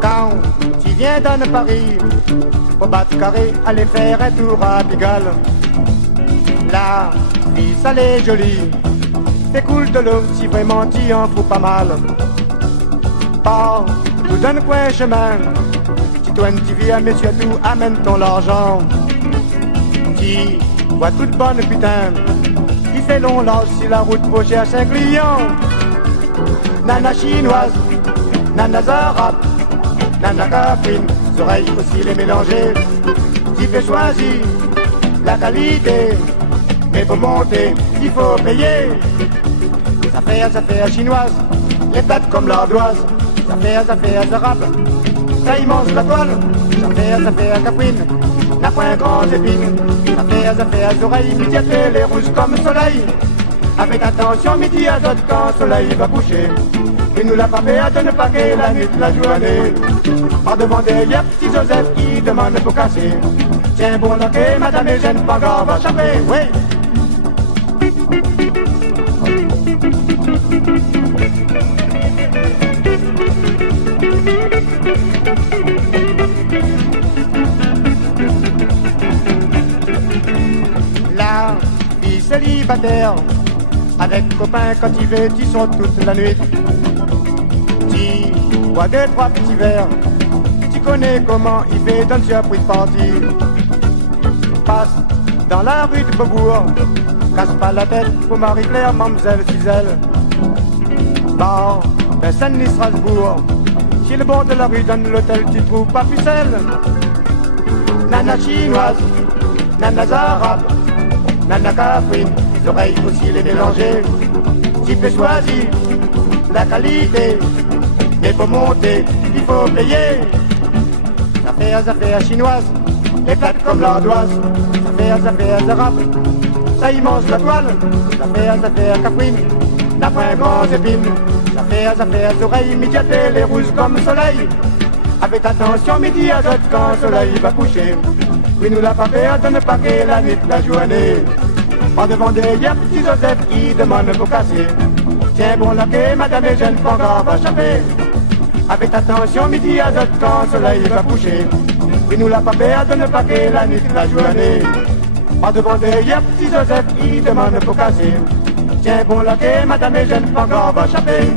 Quand tu viens dans Paris, au bas de carré, aller faire un tour à Pigalle. La vie, ça l'est jolie, c'est cool de l'eau si vraiment tu en fous pas mal. Pas tout d'un coin chemin, si toi tu viens, monsieur, tout amène ton argent. Tu vois toute bonne putain, il fait long l'âge si la route pour chercher un client. Nana chinoise, nana arabe, nana cafine, oreilles aussi les mélanger. Tu fais choisir la qualité, mais pour monter, il faut payer. Ça fait chinoise, les pâtes comme l'ardoise. Ça fait arabe, ça immense la toile. Ça fait caprine, n'a point grand épine. Ça fait oreilles, midi les rouges comme soleil. Avec attention, midi à d'autres quand soleil va coucher. Et nous la frappé à donner paquet la nuit, la journée. Par devant des yep, petit Joseph qui demande pour casser. Tiens bon loquet, madame et jeune, pas grave, va chaper, oui. La vie célibataire, avec copains quand il veut, tu sors toute la nuit. Tu bois deux, trois petits verres, tu connais comment il fait dans le surprise party. Passe dans la rue de Beaubourg, casse pas la tête pour Marie-Claire, Mamselle, Gisèle. Bar de Saint-Denis-Strasbourg, chez le bord de la rue, dans l'hôtel, tu trouves pas ficelle. Nana chinoise, nana arabe, nana cafrine, les oreilles aussi les mélanger. Tu peux choisir la qualité, mais pour monter, il faut payer. Ça fait chinoise, les pâtes comme l'ardoise. Ça fait arabe, ça immense la toile. Ça fait caprine, n'a pas un grand épine. Ça fait oreilles immédiatées, les rouges comme le soleil. Avec attention, midi à d'autres quand le soleil va coucher. Oui, nous la frappé à donner paquet la nuit, la journée. Pas devant des yep, petit Joseph qui demande pour casser. Tiens bon loquet, madame et jeune, pas grave, va chaper. Avec attention, midi à d'autres quand le soleil va coucher. Oui, nous la frappé à donner paquet la nuit, la journée. Pas devant des yep, petit Joseph qui demande pour casser. Tiens bon loquet, madame et jeune, pas grave, va chaper.